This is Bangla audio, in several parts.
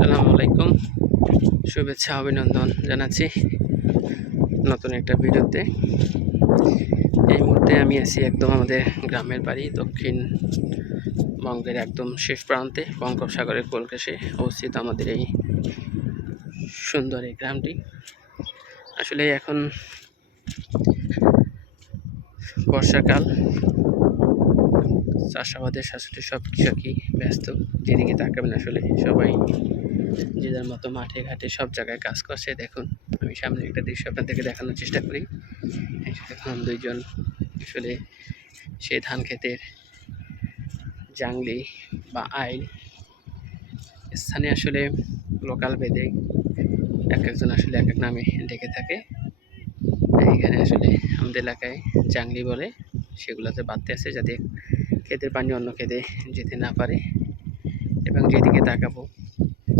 আসসালামু আলাইকুম, শুভেচ্ছা অভিনন্দন জানাচ্ছি নতুন একটা ভিডিওতে। এই মুহূর্তে আমি আছি একদম আমাদের গ্রামের বাড়ি, দক্ষিণবঙ্গের একদম শেষ প্রান্তে বঙ্গোপসাগরের কোলঘেঁষে অবস্থিত আমাদের এই সুন্দর এই গ্রামটি। আসলে এখন বর্ষাকাল, চাষাবাদের আসলে সব কৃষকই ব্যস্ত। যেদিকে তাকাবেন আসলে সবাই যে যার মতো মাঠে ঘাটে সব জায়গায় কাজ করছে। দেখুন, আমি সামনে একটা দৃশ্য আপনাদেরকে দেখানোর চেষ্টা করি। দেখুন, দুইজন আসলে সেই ধান ক্ষেতের জাংলি বা আইল স্থানে আসলে লোকাল ভেদে এক একজন আসলে এক এক নামে ডেকে থাকে। এখানে আসলে আমাদের এলাকায় জাংলি বলে, সেগুলোতে বাঁধতে আছে যাতে ক্ষেতের পানি অন্য ক্ষেতে যেতে না পারে। এবং যেদিকে তাকাবো,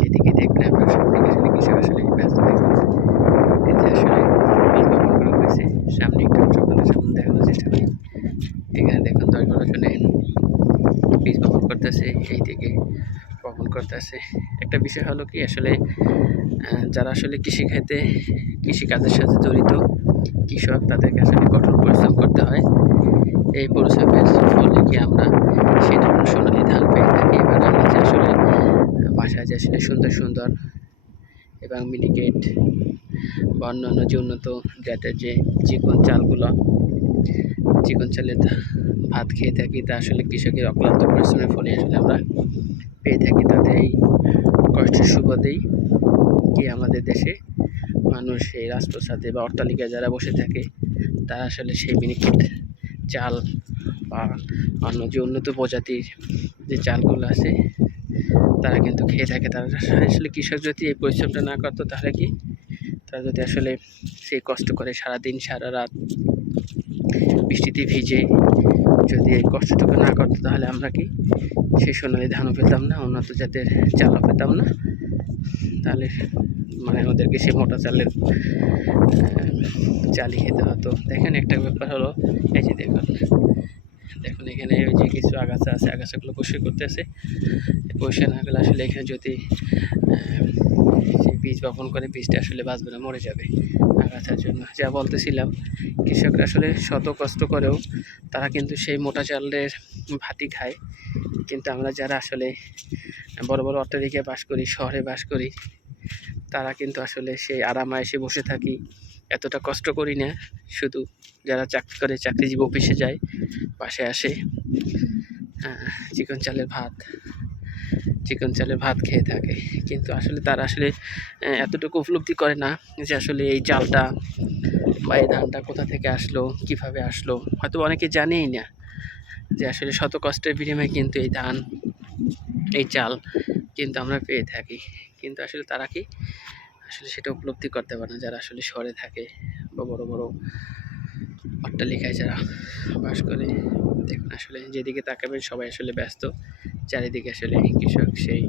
যেদিকে দেখবেন আপনার সবদিকে আসলে কৃষক আসলে ব্যস্ত দেখবেন। এই যে আসলে বীজ বপন করা হয়েছে, সামনে একটু অংশ আপনাদের সামনে দেখানোর চেষ্টা করি। এখানে দেখুন 10-12 জনে বীজ বপন করতেছে, এই দিকে বপন করতেছে। একটা বিষয় হলো কি, আসলে যারা আসলে কৃষিকাজের সাথে জড়িত কৃষক, তাদেরকে আসলে কঠোর পরিশ্রম করতে হয়। এই পরিশ্রমের ফলে কি আমরা সেই ধরনের সোনালি ধান পেয়ে থাকি। এবং আমরা যে আসলে বাসায় যে আসলে সুন্দর সুন্দর এবং মিনিকেট বা অন্যান্য যে উন্নত জাতের যে চিকন চালের ভাত খেয়ে থাকি, তা আসলে কৃষকের অক্লান্ত পরিশ্রমের ফলে আসলে আমরা পেয়ে থাকি। তাদের এই কষ্টের সুবাদেই কি আমাদের দেশে মানুষ এই রাজপ্রাসাদে বা অট্টালিকায় যারা বসে থাকে, তারা আসলে সেই মিনিকেট চাল বা অন্য যে উন্নত প্রজাতির যে চালগুলো আছে তারা কিন্তু খেয়ে থাকে। তারা আসলে কৃষক যদি এই পরিশ্রমটা না করতো, তাহলে কি তারা যদি আসলে সেই কষ্ট করে সারাদিন সারা রাত বৃষ্টিতে ভিজে যদি এই কষ্টটুকু না করতো, তাহলে আমরা কি সেই সোনালি ধানও পেতাম না, উন্নত জাতের চালও পেতাম না। তাহলে মানে ওদেরকে সেই মোটা চালের চালই খেতে হতো। দেখেন, একটা ব্যাপার হলো, এই যে দেখুন এখানে ওই যে কিছু আগাছা আছে, আগাছাগুলো পরিষ্কার করতেছে। পরিষ্কার না করলে আসলে এখানে যদি সেই বীজ বপন করে, বীজটা আসলে বাঁচবে না, মরে যাবে আগাছার জন্য। যা বলতেছিলাম, কৃষকরা আসলে শত কষ্ট করেও তারা কিন্তু সেই মোটা চালের ভাতই খায়। কিন্তু আমরা যারা আসলে বড় বড় অট্টালিকায় বাস করি, শহরে বাস করি, তারা কিন্তু আসলে সেই আরামায়েশে বসে থাকি, এতটা কষ্ট করি না। শুধু যারা চাকরি করে, চাকরিজীবী অফিসে যায়, বাসায় আসে চিকন চালের ভাত খেয়ে থাকে। কিন্তু আসলে তারা আসলে এতটুকু উপলব্ধি করে না যে আসলে এই চালটা বা এই ধানটা কোথা থেকে আসলো, কিভাবে আসলো। হয়তো অনেকে জানেই না যে আসলে শত কষ্টের বিনিময়ে কিন্তু এই ধান, এই চাল কিন্তু আমরা পেয়ে থাকি। কিন্তু আসলে তারা কি আসলে সেটা উপলব্ধি করতে পারে না, যারা আসলে শহরে থাকে বা বড় বড় অট্টালিকায় যারা বাস করে। দেখুন, আসলে যেদিকে তাকাবেন সবাই আসলে ব্যস্ত। চারিদিকে আসলে কৃষক সেই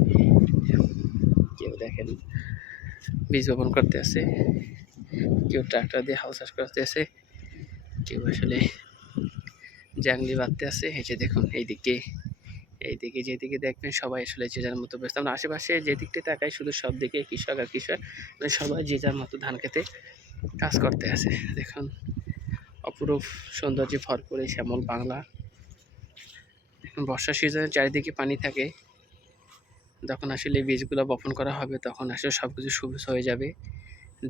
কেউ দেখেন বীজ বপন করতে আছে, কেউ ট্রাক্টর দিয়ে হাল চাষ করতে আছে, কেউ আসলে জাংলি বাঁধতে আছে। এই যে দেখুন, এইদিকে যেদিকে দেখবেন সবাই আসলে যে যার মতো ব্যস্ত। আমরা আশেপাশে যে দিকটা তাকাই, শুধু সব দিকে কৃষক আর কৃষক, মানে সবাই যে যার মতো ধান খেতে কাজ করতে আছে। দেখুন, অপরূপ সৌন্দর্যে ভরপুর এই শ্যামল বাংলা। বর্ষার সিজনে চারিদিকে পানি থাকে, যখন আসলে বীজগুলো বপন করা হবে তখন আসলে সব কিছু সবুজ হয়ে যাবে।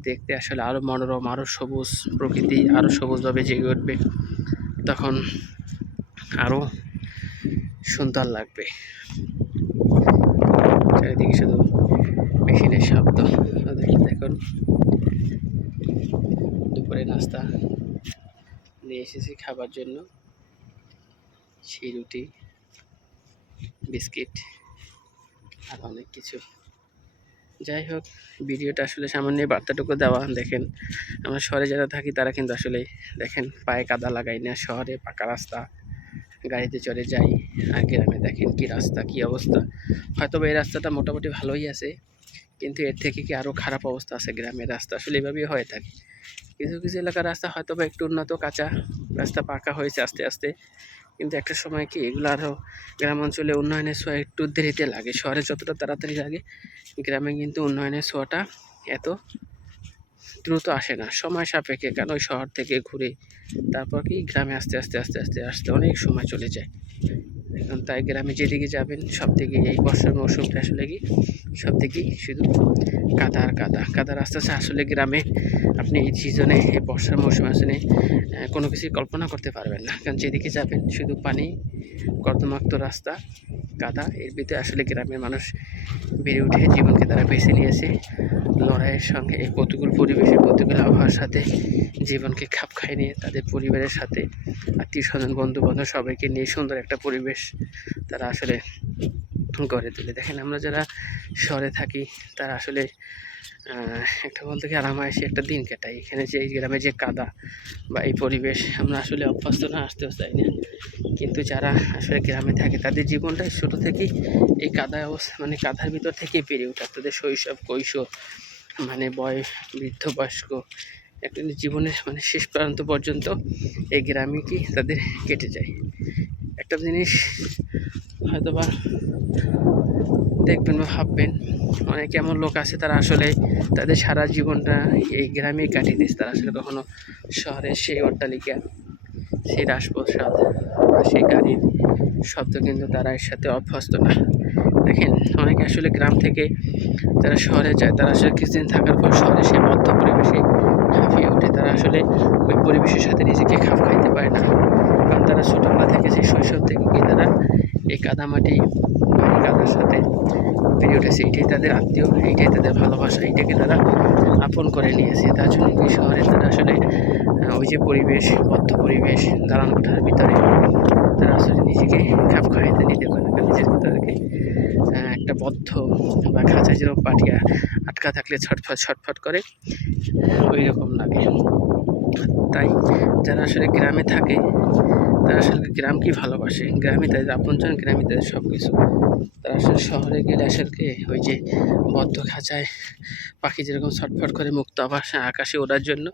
দেখতে আসলে আরও মনোরম, আরও সবুজ, প্রকৃতি আরও সবুজভাবে জেগে উঠবে, তখন আরও সুন্দর লাগবে। চারিদিকে শুধু মেশিনের শব্দ। দেখুন, দুপুরে নাস্তা নিয়ে এসেছি খাবার জন্য, সেই রুটি, বিস্কিট আর অনেক কিছু। যাই হোক, ভিডিওটা আসলে সামান্য বার্তাটুকু দেওয়া। দেখেন, আমরা শহরে যারা থাকি তারা কিন্তু আসলে দেখেন পায়ে কাদা লাগাই না, শহরে পাকা রাস্তা, গাড়িতে চড়ে যাই। আর গ্রামে দেখেন কি রাস্তা, কি অবস্থা। হয়তো এই রাস্তাটা মোটামুটি ভালোই আছে, কিন্তু এর থেকে কি আরও খারাপ অবস্থা আছে গ্রামের রাস্তা। আসলে এভাবেই হয়ে থাকে। কিছু কিছু এলাকার রাস্তা হয়তো বা একটু উন্নত, কাঁচা রাস্তা পাকা হয়েছে আস্তে আস্তে, কিন্তু একটা সময় কি এগুলো আরও গ্রাম অঞ্চলে উন্নয়নের ছোঁয়া একটু দেরিতে লাগে। শহরে যতটা তাড়াতাড়ি লাগে, গ্রামে কিন্তু উন্নয়নের ছোঁয়াটা এত দ্রুত আসে না, সময় সাপেক্ষে। কারণ ওই শহর থেকে ঘুরে তারপর কি গ্রামে আস্তে আস্তে আস্তে আস্তে আসতে অনেক সময় চলে যায়। এখন তাই গ্রামে যেদিকে যাবেন সব থেকে এই বর্ষার মৌসুমটা আসলে কি সব থেকেই শুধু কাদা আর কাদা, কাদা রাস্তা আছে। আসলে গ্রামে আপনি এই সিজনে, এই বর্ষার মৌসুমে আসলে কোনো কিছুই কল্পনা করতে পারবেন না, কারণ যেদিকে যাবেন শুধু পানি, কর্দমাক্ত রাস্তা, কাদা। এর ভিতরে আসলে গ্রামের মানুষ বেড়ে উঠে জীবনকে তারা বেছে নিয়েছে লড়াইয়ের সঙ্গে, এই প্রতিকূল পরিবেশে, প্রতিকূল আবহাওয়ার সাথে জীবনকে খাপ খাইয়ে নিয়ে তাদের পরিবারের সাথে, আত্মীয় স্বজন, বন্ধু বান্ধব সবাইকে নিয়ে সুন্দর একটা পরিবেশ তারা আসলে গড়ে তুলে। দেখেন আমরা যারা শহরে থাকি তারা আসলে একটা বলতে কি আরামায়েশে একটা দিন কাটাই। এখানে যে গ্রামে যে কাদা বা এই পরিবেশ আমরা আসলে অভ্যস্ত না, আসতেও চাই না। কিন্তু যারা আসলে গ্রামে থাকে তাদের জীবনটাই ছোটো থেকেই এই কাদা অবস্থা, মানে কাদার ভিতর থেকেই বেড়ে ওঠা। তাদের শৈশব, কৈশোর, মানে বৃদ্ধ বয়স্ক একটা জীবনের মানে শেষ প্রান্ত পর্যন্ত এই গ্রামে কি তাদের কেটে যায়। একটা জিনিস হয়তোবা দেখবেন বা ভাববেন, অনেক এমন লোক আছে তারা আসলে তাদের সারা জীবনটা এই গ্রামেই কাটিয়ে দিচ্ছে। তারা আসলে কখনো শহরের সেই অট্টালিকা, সেই রাজপ্রাসাদ বা সেই গাড়ির শব্দ কিন্তু তারা এর সাথে অভ্যস্ত না। দেখেন অনেকে আসলে গ্রাম থেকে যারা শহরে যায় তারা আসলে কিছুদিন থাকার পর শহরে সেই বদ্ধ পরিবেশে হাঁপিয়ে ওঠে। তারা আসলে ওই পরিবেশের সাথে নিজেকে খাপ খাইতে পারে না, কারণ তারা ছোটোবেলা থেকে, সেই শৈশব থেকে কি তারা এই কাদামাটি বা এই কাদার সাথে বেড়ে উঠেছে। এইটাই তাদের আত্মীয়, এইটাই তাদের ভালোবাসা, এইটাকে তারা আপন করে নিয়েছে। তার জন্য কি শহরে তারা আসলে ওই যে পরিবেশ, বদ্ধ পরিবেশ, দালান কোঠার ভিতরে তারা আসলে নিজেকে খাপ খাইতে নিতে পারে না। নিজেকে তাদেরকে একটা বদ্ধ বা খাঁচা যেরকম পাঠিয়া আটকা থাকলে ছটফট ছটফট করে, ওই রকম লাগে। তাই যারা আসলে গ্রামে থাকে তারা আসলে গ্রামকেই ভালোবাসে, গ্রামে তাদের আপনজন, গ্রামে তাদের সব কিছু। তারা আসলে শহরে গেলে আসলে ওই যে বদ্ধ খাঁচায় পাখি যেরকম ছটফট করে মুক্ত আকাশে ওড়ার জন্য,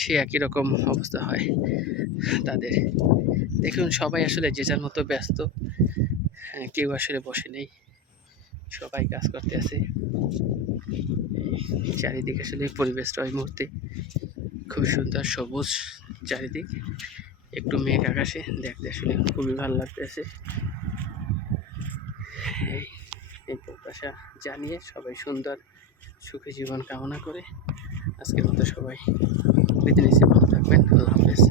সে একই রকম অবস্থা হয় তাদের। দেখুন সবাই আসলে যে যার মতো ব্যস্ত, কেউ আসলে বসে নেই, সবাই কাজ করতে আছে। চারিদিকে আসলে পরিবেশটা ওই মুহূর্তে খুব সুন্দর, সবুজ চারিদিক, একটু মেঘ আকাশে, দেখতে আসলে খুবই ভালো লাগতেছে। এই প্রত্যাশা জানিয়ে সবাই সুন্দর সুখী জীবন কামনা করে আজকের মতো সবাই বিদায় নিচ্ছি। ভালো থাকবেন, আল্লাহ হাফেজ।